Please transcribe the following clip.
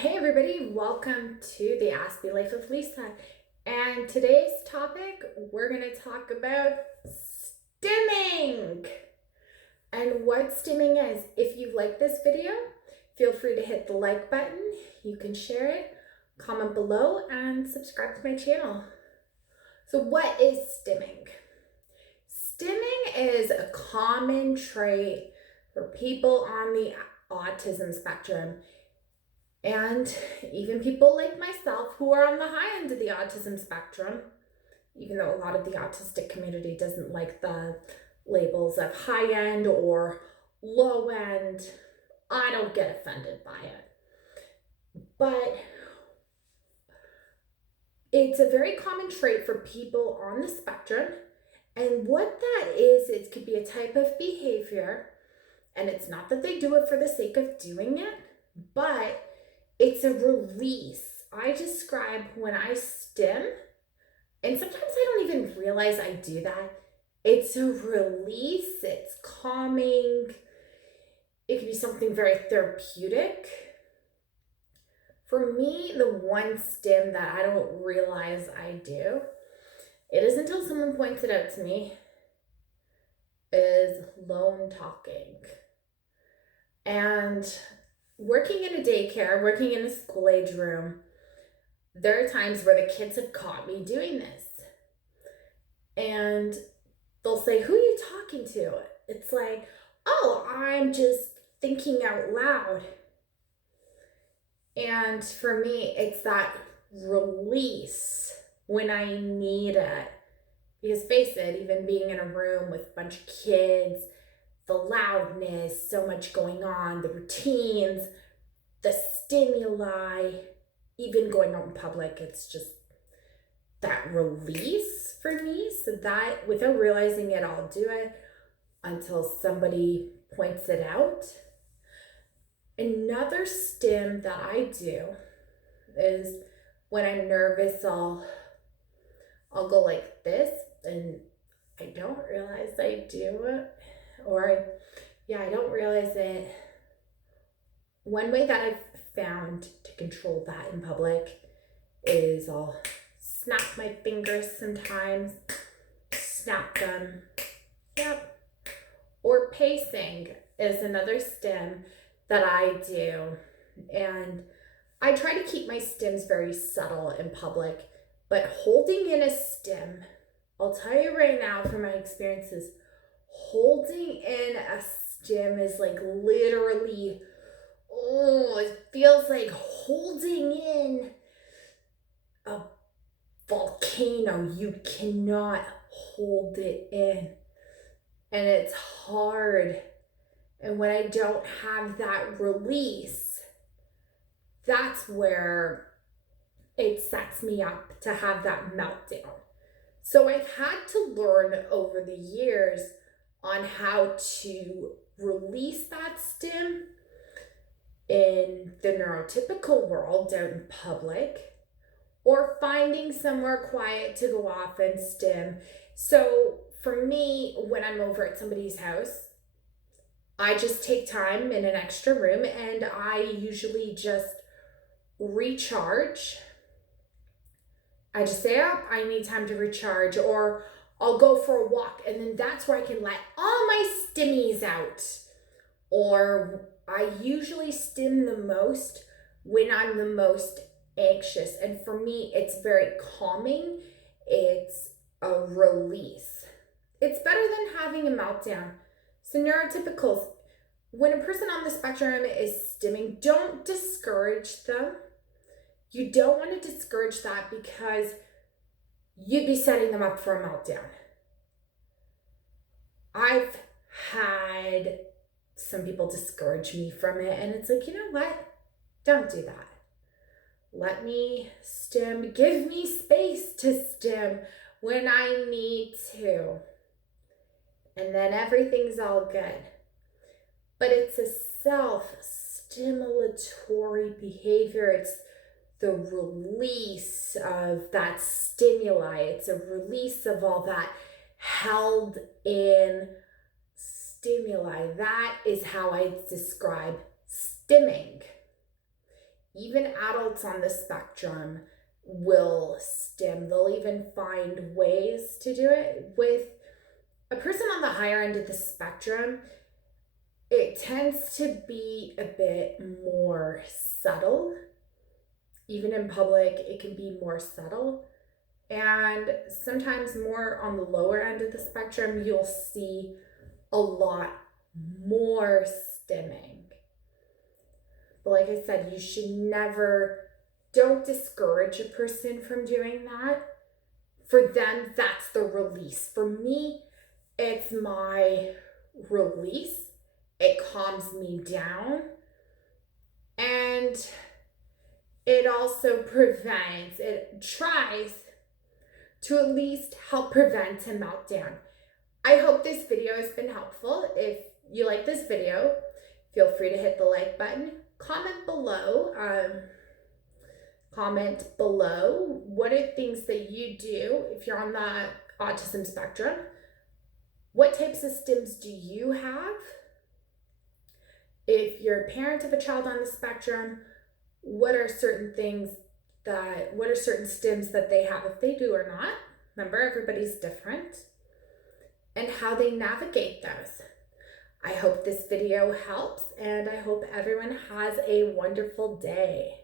Hey everybody, welcome to the Aspie Life of Lisa. And today's topic, we're going to talk about stimming and what stimming is. If you like this video, feel free to hit the like button. You can share it, comment below, and subscribe to my channel. So what is stimming? Stimming is a common trait for people on the autism spectrum. And even people like myself who are on the high end of the autism spectrum, even though a lot of the autistic community doesn't like the labels of high end or low end, I don't get offended by it. But it's a very common trait for people on the spectrum. And what that is, it could be a type of behavior. And it's not that they do it for the sake of doing it, but it's a release. I describe when I stim, and sometimes I don't even realize I do that. It's a release, it's calming. It can be something very therapeutic. For me, the one stim that I don't realize I do, it is until someone points it out to me, is lone talking. And working in a daycare, working in a school age room, there are times where the kids have caught me doing this. And they'll say, "Who are you talking to?" It's like, "Oh, I'm just thinking out loud." And for me, it's that release when I need it. Because face it, even being in a room with a bunch of kids, the loudness, so much going on, the routines, the stimuli, even going out in public, it's just that release for me. So that, without realizing it, I'll do it until somebody points it out. Another stim that I do is when I'm nervous, I'll go like this, and I don't realize I do it, I don't realize it. One way that I've found to control that in public is I'll snap my fingers sometimes, snap them, yep. Or pacing is another stim that I do. And I try to keep my stims very subtle in public, but holding in a stim, I'll tell you right now from my experiences, holding in a stim is like literally, it feels like holding in a volcano. You cannot hold it in. And it's hard. And when I don't have that release, that's where it sets me up to have that meltdown. So I've had to learn over the years on how to release that stim in the neurotypical world out in public, or finding somewhere quiet to go off and stim. So for me, when I'm over at somebody's house, I just take time in an extra room, and I usually just recharge. I just say, "Oh, I need time to recharge," or I'll go for a walk, and then that's where I can let all my stimmies out. Or I usually stim the most when I'm the most anxious. And for me, it's very calming. It's a release. It's better than having a meltdown. So neurotypicals, when a person on the spectrum is stimming, don't discourage them. You don't want to discourage that, because you'd be setting them up for a meltdown. I've had some people discourage me from it, and it's like, you know what? Don't do that. Let me stim. Give me space to stim when I need to. And then everything's all good. But it's a self-stimulatory behavior. It's the release of that stimuli. It's a release of all that held in stimuli. That is how I describe stimming. even adults on the spectrum will stim. They'll even find ways to do it. With a person on the higher end of the spectrum, it tends to be a bit more subtle. Even in public, it can be more subtle. And sometimes more on the lower end of the spectrum, you'll see a lot more stimming. But like I said, you should never, don't discourage a person from doing that. For them, that's the release. For me, it's my release. It calms me down. And it also prevents, it tries to at least help prevent a meltdown. I hope this video has been helpful. If you like this video, feel free to hit the like button. Comment below. What are things that you do if you're on the autism spectrum? What types of stims do you have? If you're a parent of a child on the spectrum, what are certain stims that they have, if they do or not? Remember, everybody's different. And how they navigate those. I hope this video helps, and I hope everyone has a wonderful day.